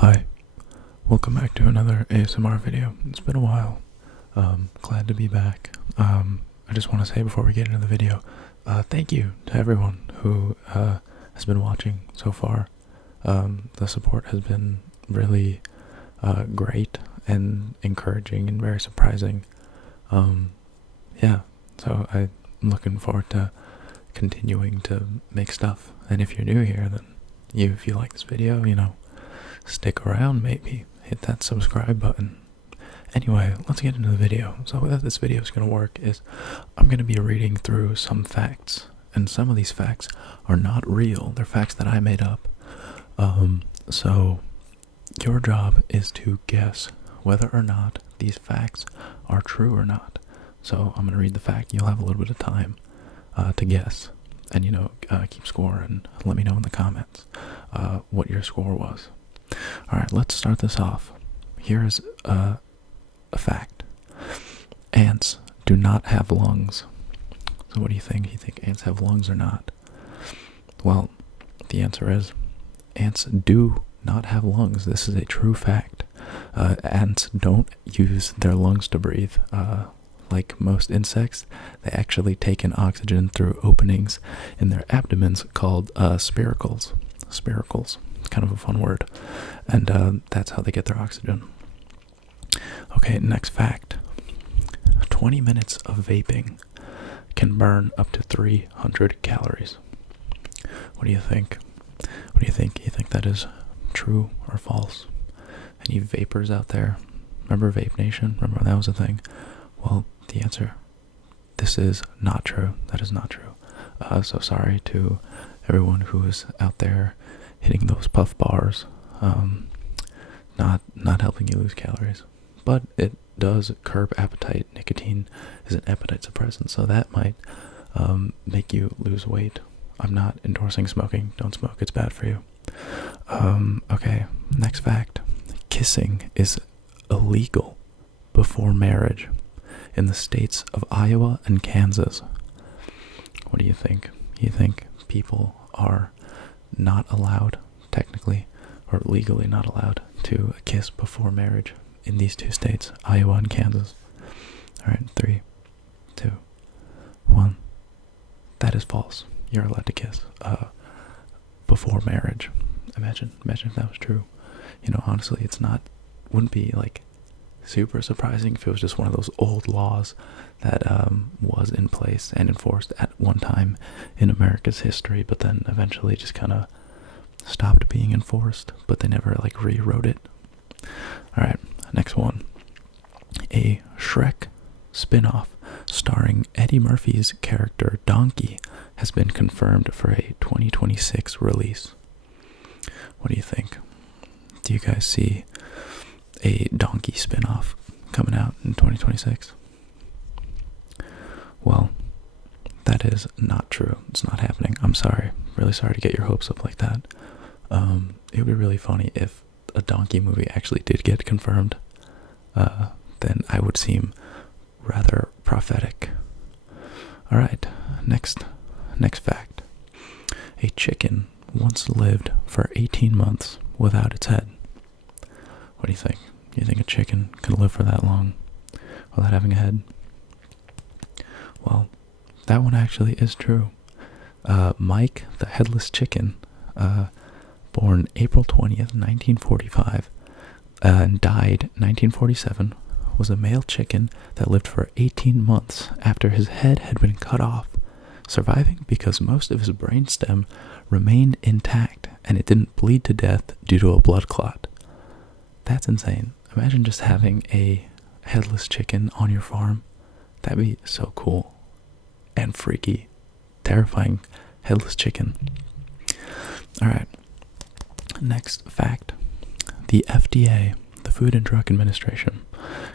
Hi, welcome back to another ASMR video. It's been a while. Glad to be back. I just want to say before we get into the video, thank you to everyone who has been watching so far. The support has been really great and encouraging and very surprising. Yeah, so I'm looking forward to continuing to make stuff. And if you're new here, then if you like this video, stick around, maybe hit that subscribe button. Anyway, let's get into the video. So how this video is going to work is I'm going to be reading through some facts, and some of these facts are not real. They're facts that I made up. So your job is to guess whether or not these facts are true or not. So I'm going to read the fact. You'll have a little bit of time to guess, and keep score and let me know in the comments what your score was. Alright, let's start this off. Here's a fact. Ants do not have lungs. So what do you think? You think ants have lungs or not? Well, the answer is ants do not have lungs. This is a true fact. Ants don't use their lungs to breathe. Like most insects, they actually take in oxygen through openings in their abdomens called spiracles. Spiracles. Kind of a fun word, and that's how they get their oxygen. Okay, next fact. 20 minutes of vaping can burn up to 300 calories. What do you think? What do you think? You think that is true or false? Any vapors out there? Remember Vape Nation? Remember when that was a thing? Well, the answer, this is not true. That is not true. So sorry to everyone who is out there hitting those puff bars, not helping you lose calories, but it does curb appetite. Nicotine is an appetite suppressant, so that might make you lose weight. I'm not endorsing smoking. Don't smoke, it's bad for you. Okay, next fact. Kissing is illegal before marriage in the states of Iowa and Kansas. What do you think? You think people are not allowed, technically, or legally not allowed to kiss before marriage in these two states, Iowa and Kansas? Alright, 3, 2, 1. That is false. You're allowed to kiss before marriage. Imagine if that was true. Honestly, wouldn't be like super surprising if it was just one of those old laws that was in place and enforced at one time in America's history, but then eventually just kind of stopped being enforced, but they never rewrote it. Alright, next one. A Shrek spin-off starring Eddie Murphy's character Donkey has been confirmed for a 2026 release. What do you think? Do you guys see a Donkey spin-off coming out in 2026? Well, that is not true. It's not happening. I'm sorry. Really sorry to get your hopes up like that. It would be really funny if a Donkey movie actually did get confirmed. Then I would seem rather prophetic. Alright, next fact. A chicken once lived for 18 months without its head. What do you think? Do you think a chicken can live for that long without having a head? Well, that one actually is true. Mike, the headless chicken, born April 20th, 1945, and died 1947, was a male chicken that lived for 18 months after his head had been cut off, surviving because most of his brainstem remained intact and it didn't bleed to death due to a blood clot. That's insane. Imagine just having a headless chicken on your farm. That'd be so cool and freaky. Terrifying headless chicken. Alright. Next fact. The FDA, the Food and Drug Administration,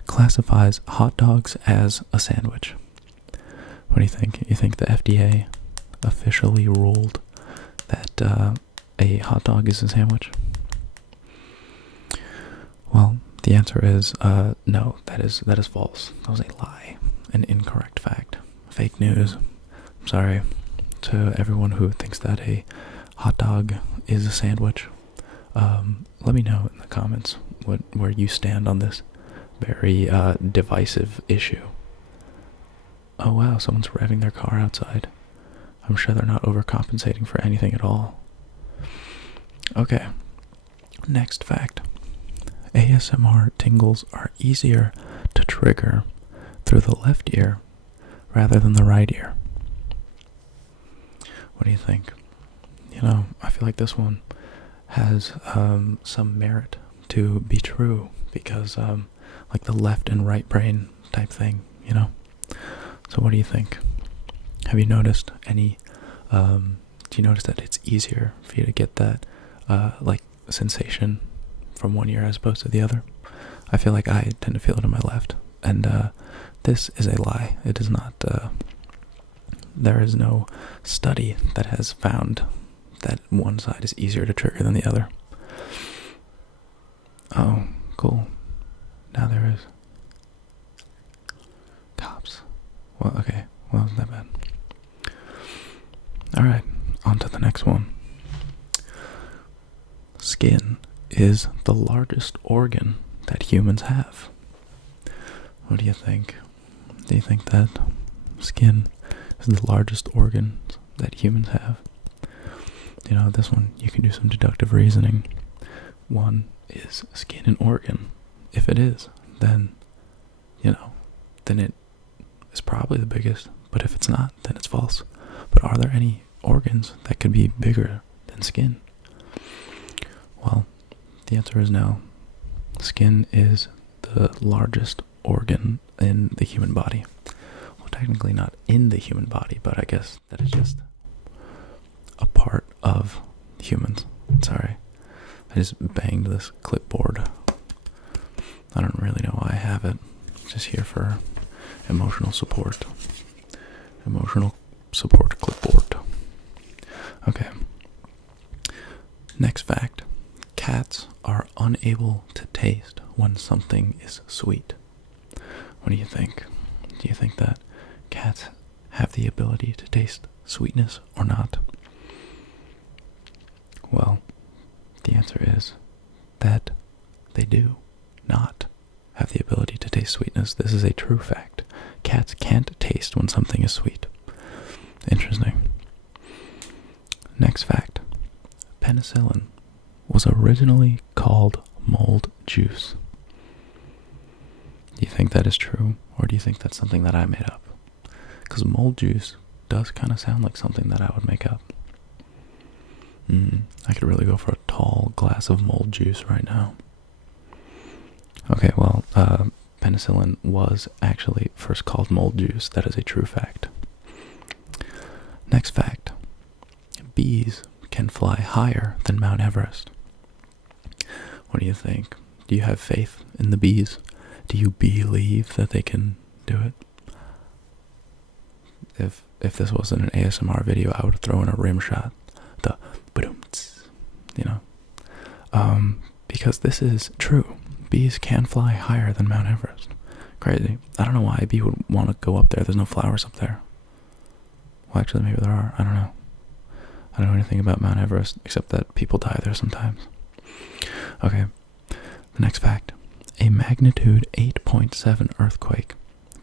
classifies hot dogs as a sandwich. What do you think? You think the FDA officially ruled that a hot dog is a sandwich? Well, the answer is no. That is false. That was a lie, an incorrect fact, fake news. I'm sorry to everyone who thinks that a hot dog is a sandwich. Let me know in the comments where you stand on this very divisive issue. Oh wow, someone's revving their car outside. I'm sure they're not overcompensating for anything at all. Okay, next fact. ASMR tingles are easier to trigger through the left ear rather than the right ear. What do you think? You know, I feel like this one has some merit to be true because like the left and right brain type thing, you know? So what do you think? Have you noticed any, do you notice that it's easier for you to get that like sensation from one ear as opposed to the other? I feel like I tend to feel it in my left, and this is a lie. It is not, there is no study that has found that one side is easier to trigger than the other. Oh, cool. Now there is. Cops. Well, okay. Well, wasn't that bad. Alright, on to the next one. Skin is the largest organ that humans have. What do you think? Do you think that skin is the largest organ that humans have? You know, this one, you can do some deductive reasoning. One, is skin an organ? If it is, then, you know, then it is probably the biggest. But if it's not, then it's false. But are there any organs that could be bigger than skin? Well, the answer is no. Skin is the largest organ in the human body. Well, technically not in the human body, but I guess that is just a part of humans. Sorry. I just banged this clipboard. I don't really know why I have it. It's just here for emotional support. Emotional support clipboard. Okay. Next fact. Cats are unable to taste when something is sweet. What do you think? Do you think that cats have the ability to taste sweetness or not? Well, the answer is that they do not have the ability to taste sweetness. This is a true fact. Cats can't taste when something is sweet. Interesting. Next fact. Penicillin was originally called mold juice. Do you think that is true, or do you think that's something that I made up? Because mold juice does kind of sound like something that I would make up. I could really go for a tall glass of mold juice right now. Okay, well, penicillin was actually first called mold juice. That is a true fact. Next fact. Bees can fly higher than Mount Everest. What do you think? Do you have faith in the bees? Do you believe that they can do it? If this wasn't an ASMR video, I would throw in a rim shot. The ba-dum-ts, you know? Because this is true. Bees can fly higher than Mount Everest. Crazy. I don't know why a bee would want to go up there. There's no flowers up there. Well, actually, maybe there are. I don't know. I don't know anything about Mount Everest, except that people die there sometimes. Okay. The next fact. A magnitude 8.7 earthquake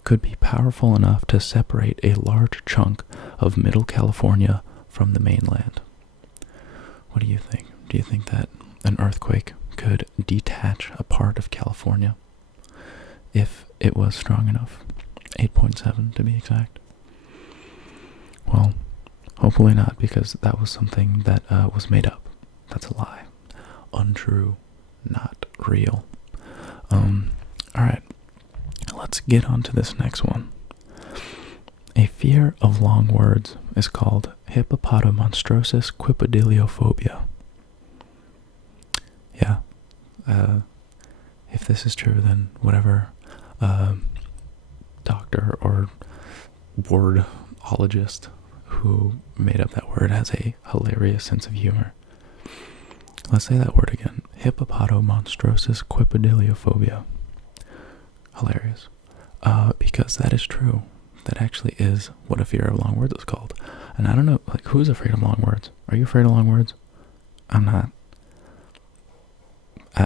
could be powerful enough to separate a large chunk of Middle California from the mainland. What do you think? Do you think that an earthquake could detach a part of California if it was strong enough? 8.7 to be exact. Well, hopefully not, because that was something that was made up. That's a lie. Untrue, not real. Alright, let's get on to this next one. A fear of long words is called hippopotomonstrosis quipediliophobia. Yeah. If this is true, then whatever doctor or wordologist who made up that word has a hilarious sense of humor. Let's say that word again. Hippopotomonstrosis quipediliophobia. Hilarious. Because that is true. That actually is what a fear of long words is called. And I don't know, like, who's afraid of long words? Are you afraid of long words? I'm not.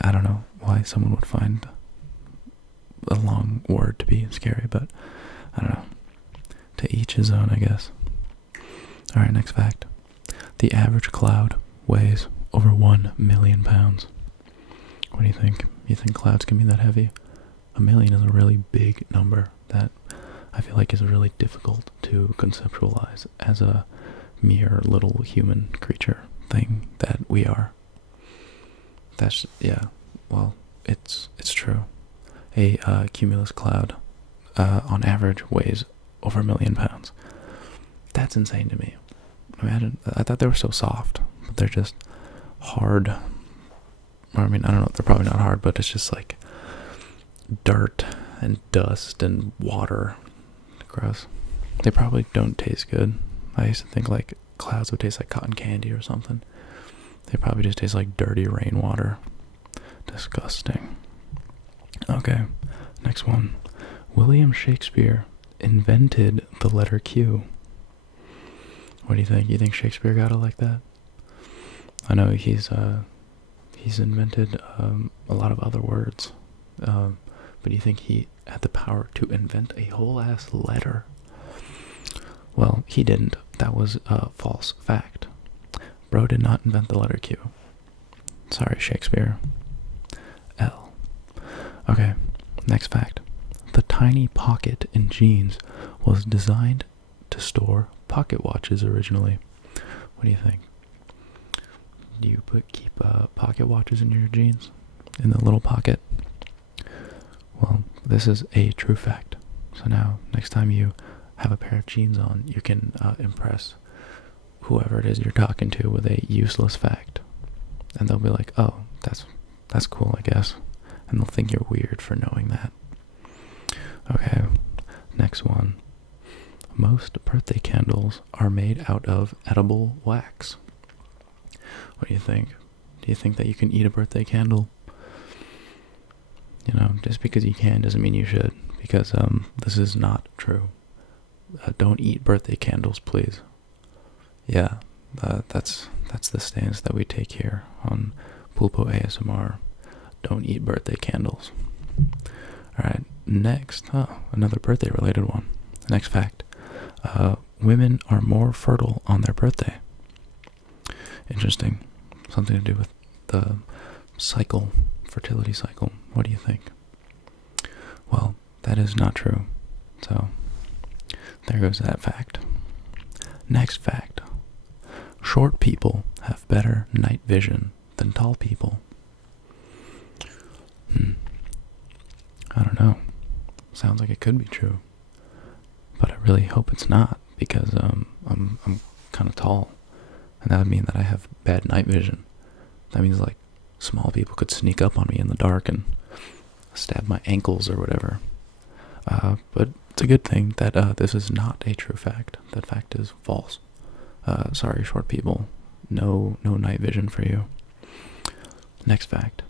I don't know why someone would find a long word to be scary, but I don't know. To each his own, I guess. Alright, next fact. The average cloud weighs over 1 million pounds. What do you think? You think clouds can be that heavy? 1 million is a really big number that I feel like is really difficult to conceptualize as a mere little human creature thing that we are. That's, yeah, well, it's true. A cumulus cloud, on average, weighs over 1 million pounds. That's insane to me. Imagine, I thought they were so soft, but they're just hard. Or, I mean, I don't know, they're probably not hard, but it's just like dirt and dust and water. Gross. They probably don't taste good. I used to think like clouds would taste like cotton candy or something. They probably just taste like dirty rainwater. Disgusting. Okay, next one. William Shakespeare invented the letter Q. What do you think? You think Shakespeare got it like that? I know he's invented a lot of other words, but do you think he had the power to invent a whole ass letter? Well, he didn't. That was a false fact. Bro did not invent the letter Q. Sorry, Shakespeare. L. Okay, next fact. The tiny pocket in jeans was designed to store pocket watches originally. What do you think? Do you keep pocket watches in your jeans? In the little pocket? Well, this is a true fact. So now, next time you have a pair of jeans on, you can impress whoever it is you're talking to with a useless fact. And they'll be like, oh, that's cool, I guess. And they'll think you're weird for knowing that. Okay, next one. Most birthday candles are made out of edible wax. What do you think? Do you think that you can eat a birthday candle? You know, just because you can doesn't mean you should, because this is not true. Don't eat birthday candles, please. Yeah, that's the stance that we take here on Pulpo ASMR. Don't eat birthday candles. Alright, next, another birthday related one. Next fact. Women are more fertile on their birthday. Interesting. Something to do with the cycle, fertility cycle. What do you think? Well, that is not true. So, there goes that fact. Next fact. Short people have better night vision than tall people. I don't know. Sounds like it could be true. But I really hope it's not, because I'm kind of tall. And that would mean that I have bad night vision. That means like small people could sneak up on me in the dark and stab my ankles or whatever. But it's a good thing that this is not a true fact. That fact is false. Sorry, short people. No night vision for you. Next fact.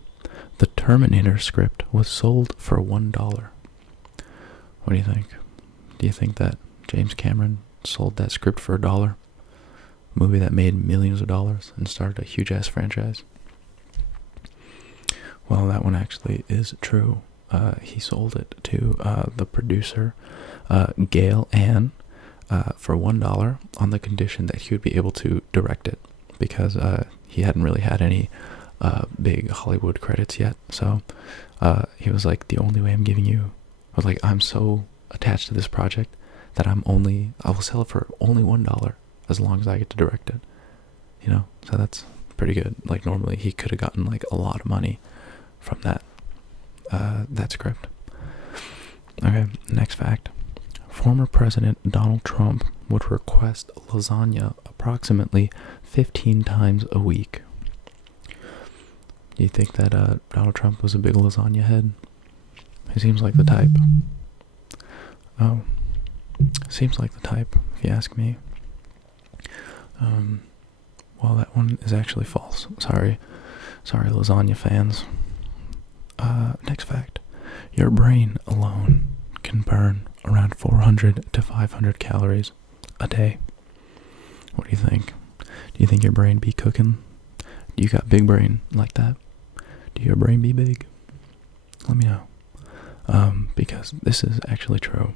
The Terminator script was sold for $1. What do you think? Do you think that James Cameron sold that script for $1? A movie that made millions of dollars and started a huge-ass franchise? Well, that one actually is true. He sold it to the producer, Gail Ann, for $1 on the condition that he would be able to direct it, because he hadn't really had any big Hollywood credits yet. So he was like, the only way I'm giving you, I was like, I'm so attached to this project that I will sell it for only $1 as long as I get to direct it. You know, so that's pretty good. Like normally he could have gotten like a lot of money from that script. Okay, next fact. Former President Donald Trump would request lasagna approximately 15 times a week. Do you think that Donald Trump was a big lasagna head? He seems like the type. Oh, seems like the type, if you ask me. Well, that one is actually false. Sorry, lasagna fans. Next fact. Your brain alone can burn around 400 to 500 calories a day. What do you think? Do you think your brain be cooking? Do you got big brain like that? Do your brain be big? Let me know. Because this is actually true.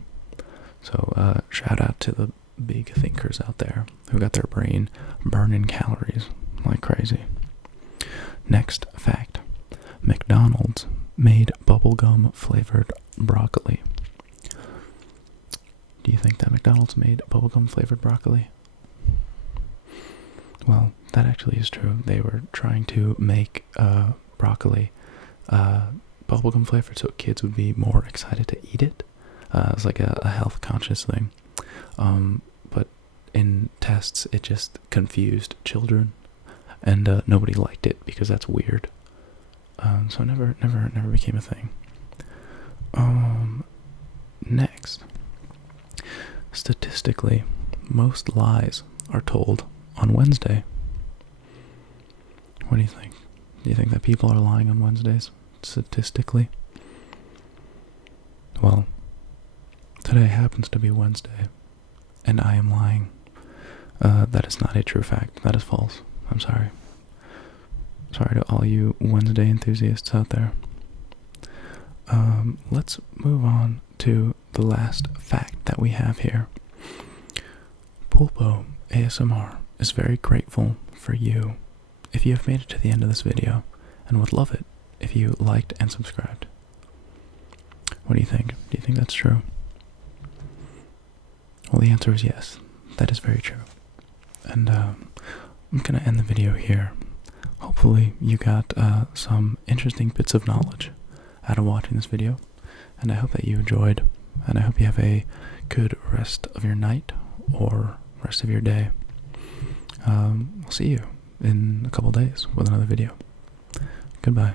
So, shout out to the big thinkers out there who got their brain burning calories like crazy. Next fact. McDonald's made bubblegum flavored broccoli. Do you think that McDonald's made bubblegum flavored broccoli? Well, that actually is true. They were trying to make broccoli bubblegum flavored so kids would be more excited to eat it. It's like a health conscious thing. But in tests, it just confused children, and nobody liked it because that's weird. So it never became a thing. Next. Statistically, most lies are told on Wednesday. What do you think? Do you think that people are lying on Wednesdays, statistically? Well, today happens to be Wednesday, and I am lying. That is not a true fact. That is false. I'm sorry. Sorry to all you Wednesday enthusiasts out there. Let's move on to the last fact that we have here. Pulpo ASMR is very grateful for you if you have made it to the end of this video, and would love it if you liked and subscribed. What do you think? Do you think that's true? Well, the answer is yes. That is very true. And I'm going to end the video here. Hopefully you got some interesting bits of knowledge out of watching this video, and I hope that you enjoyed, and I hope you have a good rest of your night or rest of your day. We'll see you in a couple days with another video. Goodbye.